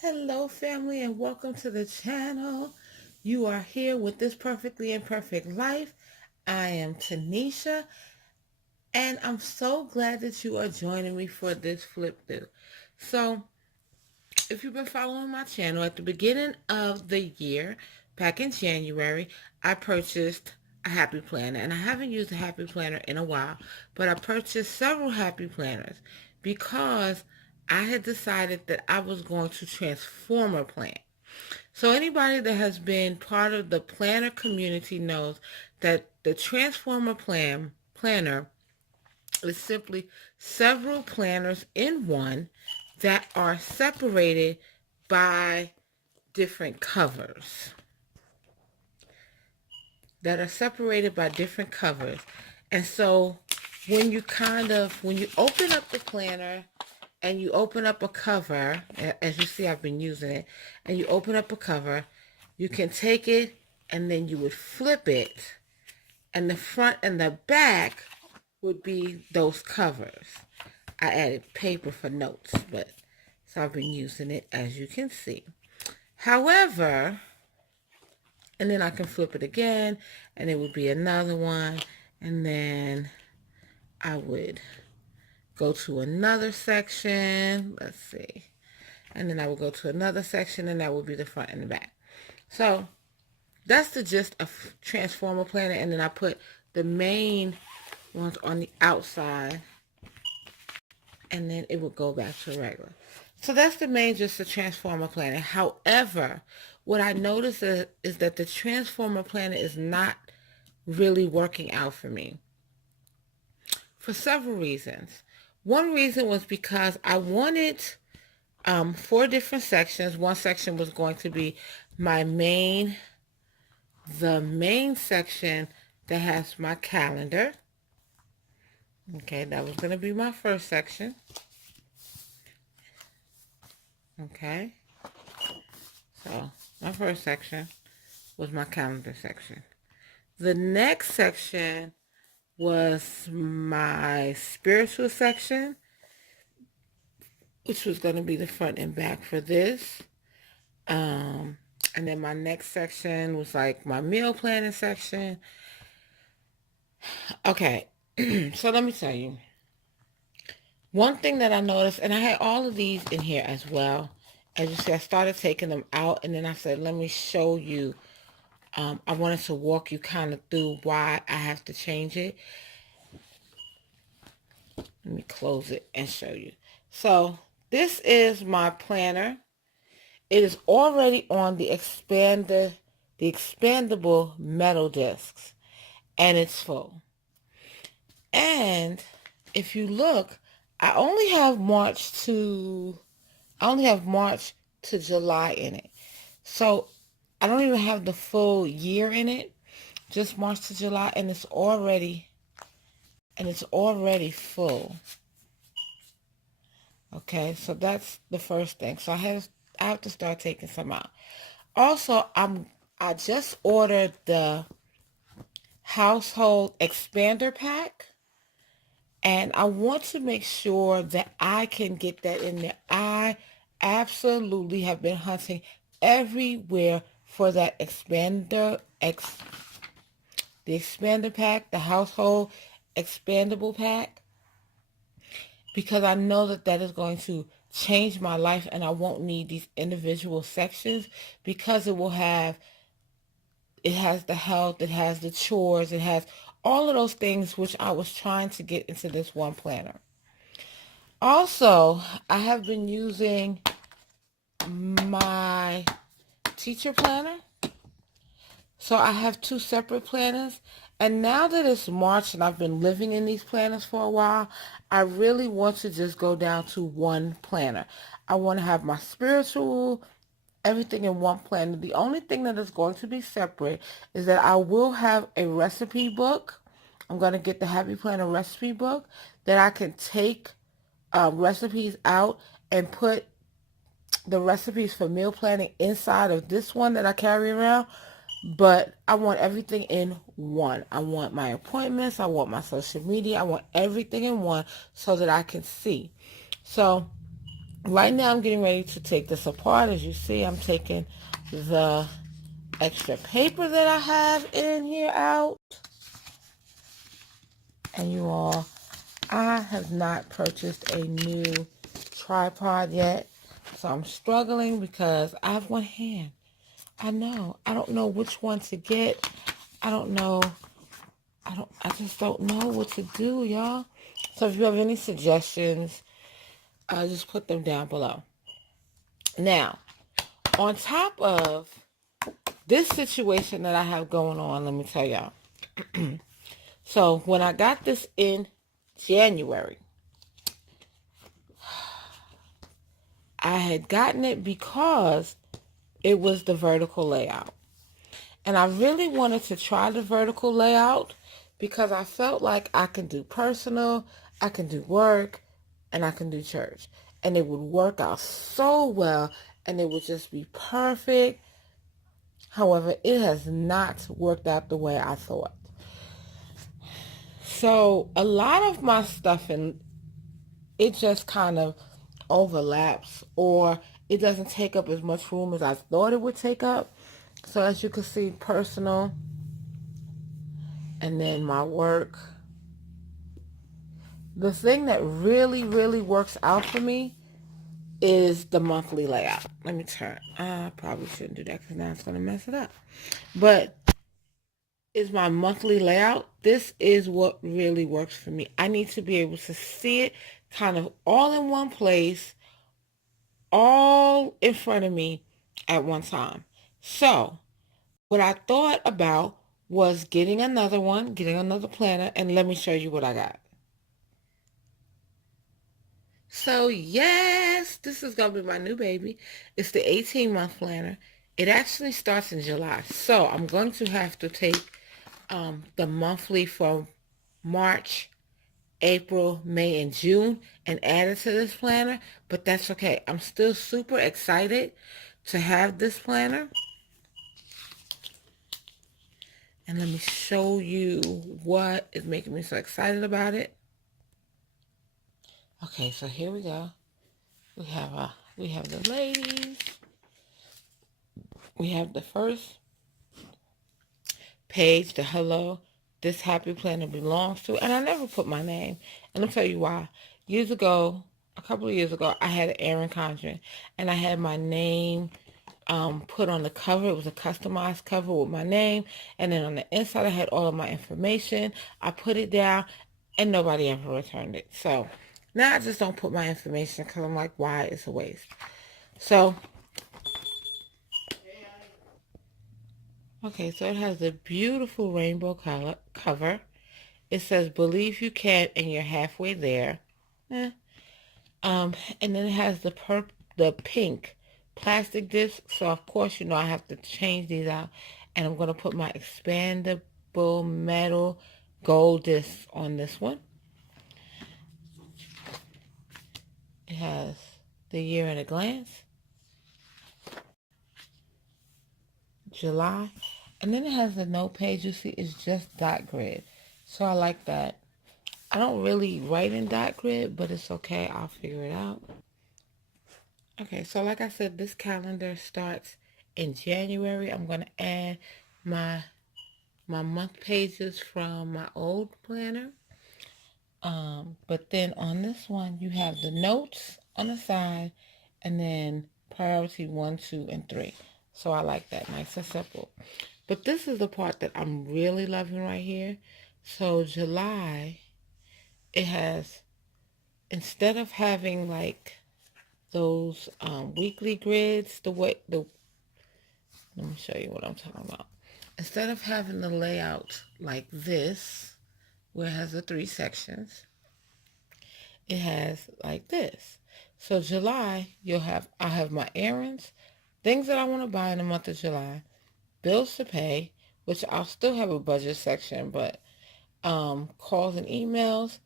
Hello, family, and welcome to the channel. You are here with This Perfectly Imperfect Life. I am Tanisha, and I'm so glad that you are joining me for this flip through. So, if you've been following my channel, at the beginning of the year, back in January, I purchased a Happy Planner, and I haven't used a Happy Planner in a while, but I purchased several Happy Planners because I had decided that I was going to transform a plan. So anybody that has been part of the planner community knows that the Transformer planner is simply several planners in one that are separated by different covers. And so when you open up the planner and you open up a cover, as you see I've been using it, and you open up a cover, you can take it and then you would flip it, and the front and the back would be those covers. I added paper for notes, but so I've been using it, as you can see. However, and then I can flip it again, and it would be another one, and then I would go to another section. Let's see. And then I would go to another section, and that would be the front and the back. So that's the gist of Transformer Planner, and then I put the main ones on the outside, and then it would go back to regular. So that's the main gist of Transformer Planner. However, what I noticed is that the Transformer Planner is not really working out for me for several reasons. One reason was because I wanted four different sections. One section was going to be the main section that has my calendar. Okay, that was going to be my first section. Okay, so my first section was my calendar section. The next section was my spiritual section, which was going to be the front and back for this. And then my next section was like my meal planning section. Okay, so let me tell you. One thing that I noticed, and I had all of these in here as well. As you see, I started taking them out, and then I said, let me show you. I wanted to walk you kind of through why I have to change it. Let me close it and show you. So this is my planner. It is already on the expandable metal discs, and it's full. And if you look, I only have March to July in it. So I don't even have the full year in it, just March to July, and it's already full. Okay, so that's the first thing. So I have to start taking some out. Also, I just ordered the household expander pack, and I want to make sure that I can get that in there. I absolutely have been hunting everywhere for that the expander pack, the household expandable pack, because I know that that is going to change my life, and I won't need these individual sections because it has the health, it has the chores, it has all of those things which I was trying to get into this one planner. Also, I have been using my teacher planner. So I have two separate planners. And now that it's March and I've been living in these planners for a while, I really want to just go down to one planner. I want to have my spiritual, everything in one planner. The only thing that is going to be separate is that I will have a recipe book. I'm going to get the Happy Planner recipe book that I can take recipes out and put the recipes for meal planning inside of this one that I carry around. But I want everything in one. I want my appointments. I want my social media. I want everything in one so that I can see. So right now I'm getting ready to take this apart. As you see, I'm taking the extra paper that I have in here out. And you all, I have not purchased a new tripod yet. So I'm struggling because I have one hand. I know. I don't know which one to get. I don't know. I just don't know what to do, y'all. So if you have any suggestions, just put them down below. Now, on top of this situation that I have going on, let me tell y'all. So when I got this in January, I had gotten it because it was the vertical layout. And I really wanted to try the vertical layout because I felt like I can do personal, I can do work, and I can do church. And it would work out so well, and it would just be perfect. However, it has not worked out the way I thought. So a lot of my stuff, and it just kind of overlaps, or it doesn't take up as much room as I thought it would take up. So as you can see, personal, and then my work. The thing that really, really works out for me is the monthly layout. Let me turn. I probably shouldn't do that because now it's going to mess it up. But is my monthly layout. This is what really works for me. I need to be able to see it kind of all in one place, all in front of me at one time. So what I thought about was getting another one, getting another planner, and let me show you what I got. So yes, this is going to be my new baby. It's the 18-month planner. It actually starts in July. So I'm going to have to take the monthly for March, April, May, and June and add it to this planner. But that's okay. I'm still super excited to have this planner. And let me show you what is making me so excited about it. Okay, so here we go. We have the ladies. We have the first page, the hello, this happy planner belongs to, and I never put my name. And I'll tell you why. Years ago, a couple of years ago, I had an Erin Condren, and I had my name put on the cover. It was a customized cover with my name, and then on the inside, I had all of my information. I put it down, and nobody ever returned it. So now I just don't put my information because I'm like, why? It's a waste. So okay, so it has a beautiful rainbow color cover. It says, believe you can, and you're halfway there. Eh. And then it has the pink plastic disc. So, of course, you know I have to change these out. And I'm going to put my expandable metal gold disc on this one. It has the year at a glance. July. And then it has the note page. You see, it's just dot grid. So I like that. I don't really write in dot grid, but it's okay. I'll figure it out. Okay, so like I said, this calendar starts in January. I'm going to add my month pages from my old planner. But then on this one, you have the notes on the side, and then priority 1, 2, and 3. So I like that. Nice and simple. But this is the part that I'm really loving right here. So July, it has, instead of having like those weekly grids, let me show you what I'm talking about. Instead of having the layout like this, where it has the 3 sections, it has like this. So July, I have my errands, things that I want to buy in the month of July, bills to pay, which I'll still have a budget section, but calls and emails,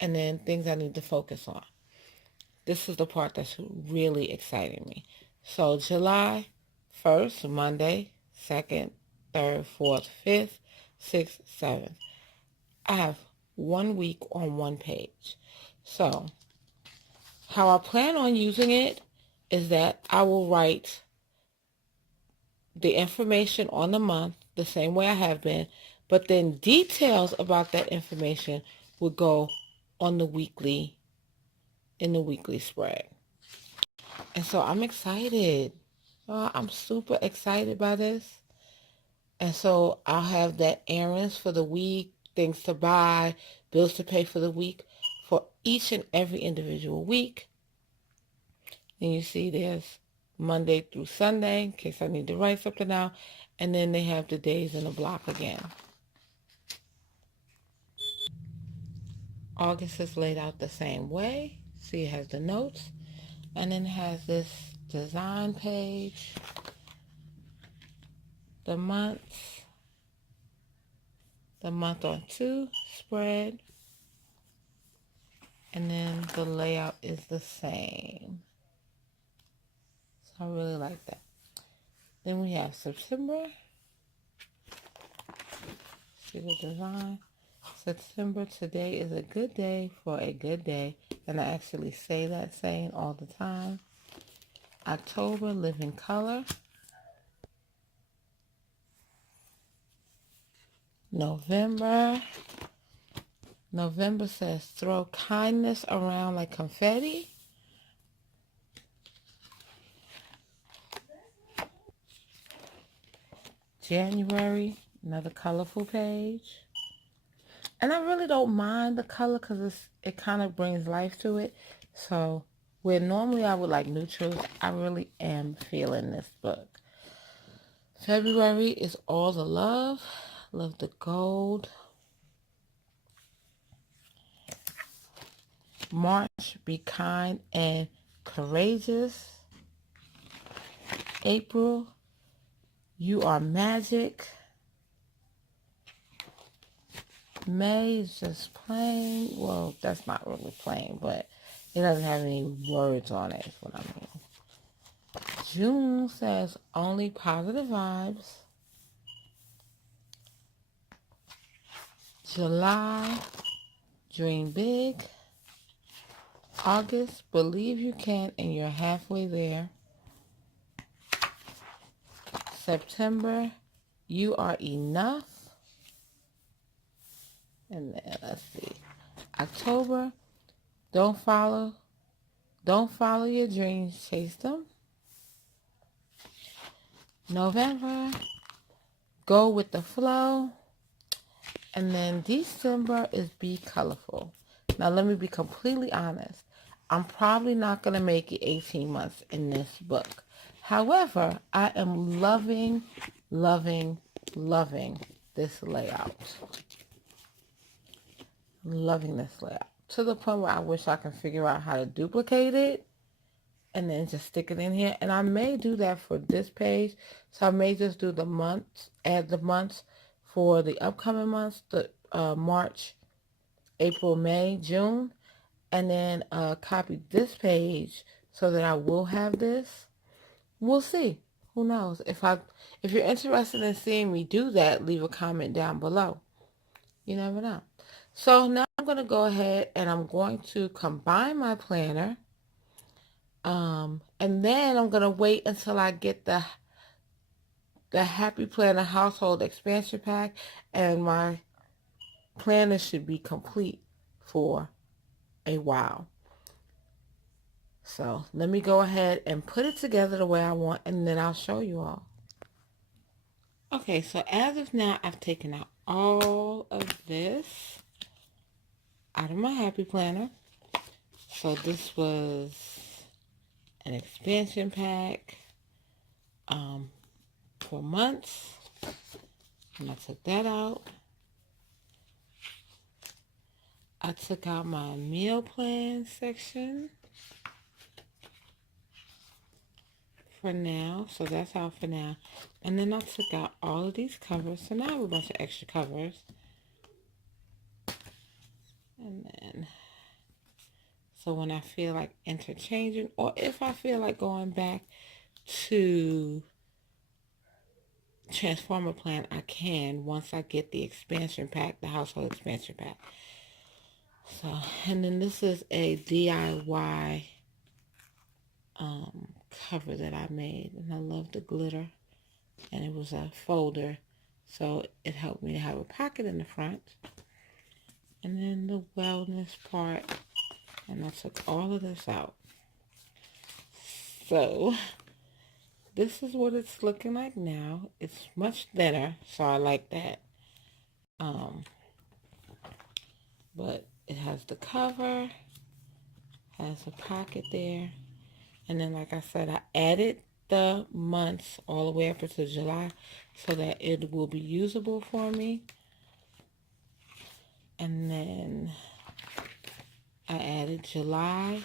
and then things I need to focus on. This is the part that's really exciting me. So July 1st, Monday, 2nd, 3rd, 4th, 5th, 6th, 7th. I have 1 week on one page. So How I plan on using it is that I will write the information on the month the same way I have been, but then details about that information will go on the weekly, in the weekly spread. And so I'm excited. I'm super excited by this. And so I'll have that errands for the week, things to buy, bills to pay for the week, for each and every individual week. And you see there's Monday through Sunday, in case I need to write something out. And then they have the days in the block again. August is laid out the same way. See, it has the notes. And then it has this design page, the month on 2 spread, and then the layout is the same. So I really like that. Then we have September. See the design? September, today is a good day for a good day. And I actually say that saying all the time. October, live in color. November says throw kindness around like confetti. January, another colorful page. And I really don't mind the color because it kind of brings life to it. So where normally I would like neutrals, I really am feeling this book. February is all the love. Love the gold. March, be kind and courageous. April, you are magic. May is just plain. Well, that's not really plain, but it doesn't have any words on it, is what I mean. June says only positive vibes. July, dream big. August, believe you can and you're halfway there. September, you are enough. And then let's see. October, don't follow your dreams, chase them. November, go with the flow. And then December is be colorful. Now let me be completely honest. I'm probably not going to make it 18 months in this book. However, I am loving, loving, loving this layout. Loving this layout. To the point where I wish I can figure out how to duplicate it and then just stick it in here. And I may do that for this page. So I may just do the months, add the months for the upcoming months, the March, April, May, June, and then copy this page so that I will have this. We'll see. Who knows? If you're interested in seeing me do that, leave a comment down below. You never know. So now I'm going to go ahead and I'm going to combine my planner. And then I'm going to wait until I get the Happy Planner Household Expansion Pack, and my planner should be complete for a while. So let me go ahead and put it together the way I want, and then I'll show you all. Okay, so as of now, I've taken out all of this out of my Happy Planner. So this was an expansion pack for months, and I took that out. I took out my meal plan section for now, so that's out for now. And then I took out all of these covers, so now I have a bunch of extra covers. And then, so when I feel like interchanging, or if I feel like going back to Transformer Plan, I can once I get the expansion pack, the household expansion pack. So, and then this is a DIY cover that I made, and I love the glitter, and it was a folder, so it helped me to have a pocket in the front. And then the wellness part, and I took all of this out. So this is what it's looking like now. It's much thinner, so I like that. But it has the cover, has a pocket there, and then like I said, I added the months all the way up to July so that it will be usable for me. And then I added July,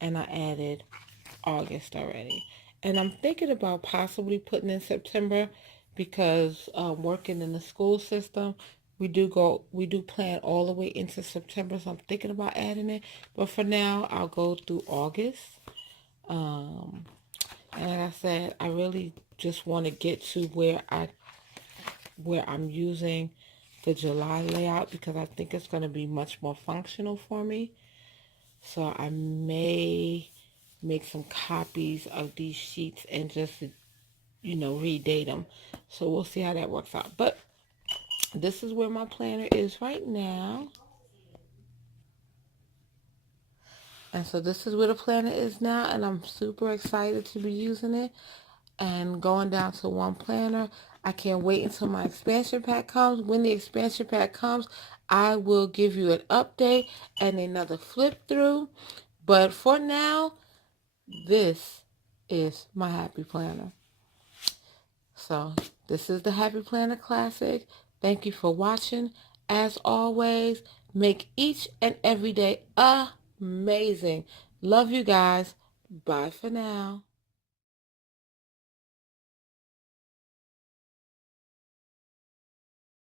and I added August already. And I'm thinking about possibly putting in September because working in the school system, we do plan all the way into September, so I'm thinking about adding it. But for now, I'll go through August. And like I said, I really just want to get to where I'm using the July layout because I think it's going to be much more functional for me. So I may make some copies of these sheets and just, redate them. So we'll see how that works out. But this is where my planner is right now. And so this is where the planner is now, and I'm super excited to be using it and going down to one planner. I can't wait until my expansion pack comes. When the expansion pack comes, I will give you an update and another flip through. But for now, this is my Happy Planner. So this is the Happy Planner Classic. Thank you for watching. As always, make each and every day amazing. Love you guys. Bye for now.